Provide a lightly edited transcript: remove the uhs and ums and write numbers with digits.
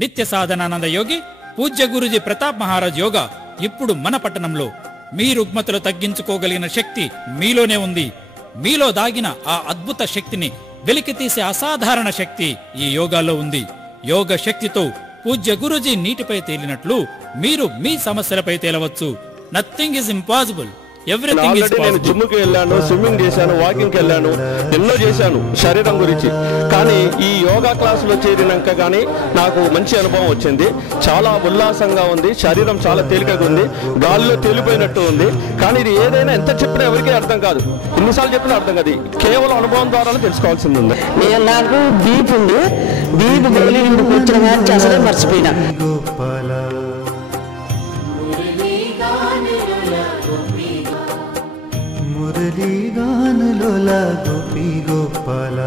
నిత్య సాధనానంద యోగి పూజ్య గురుజీ ప్రతాప్ మహారాజ్ యోగా ఇప్పుడు మన పట్టణంలో. మీ రుగ్మతలు తగ్గించుకోగలిగిన శక్తి మీలోనే ఉంది. మీలో దాగిన ఆ అద్భుత శక్తిని వెలికితీసే అసాధారణ శక్తి ఈ యోగాలో ఉంది. యోగ శక్తితో పూజ్య గురుజీ నీటిపై తేలినట్లు మీరు మీ సమస్యలపై తేలవచ్చు. Nothing is impossible. నేను జిమ్ కి వెళ్ళాను, స్విమ్మింగ్ చేశాను, వాకింగ్ కి వెళ్ళాను, ఎన్నో చేశాను శరీరం గురించి. కానీ ఈ యోగా క్లాసులో చేరినాక కానీ నాకు మంచి అనుభవం వచ్చింది. చాలా ఉల్లాసంగా ఉంది, శరీరం చాలా తేలికగా ఉంది, గాలిలో తేలిపోయినట్టు ఉంది. కానీ ఇది ఏదైనా ఎంత చెప్పినా ఎవరికీ అర్థం కాదు, ఎన్నిసార్లు చెప్పినా అర్థం కాదు. కేవలం అనుభవం ద్వారానే తెలుసుకోవాల్సింది ఉంది. నాకు బీపీ ఉంది, బీపీ గోళీ కూర్చున్న కానీ అసలే మర్చిపోయినా. మురళీ గానలోలా గోపీ గోపాల.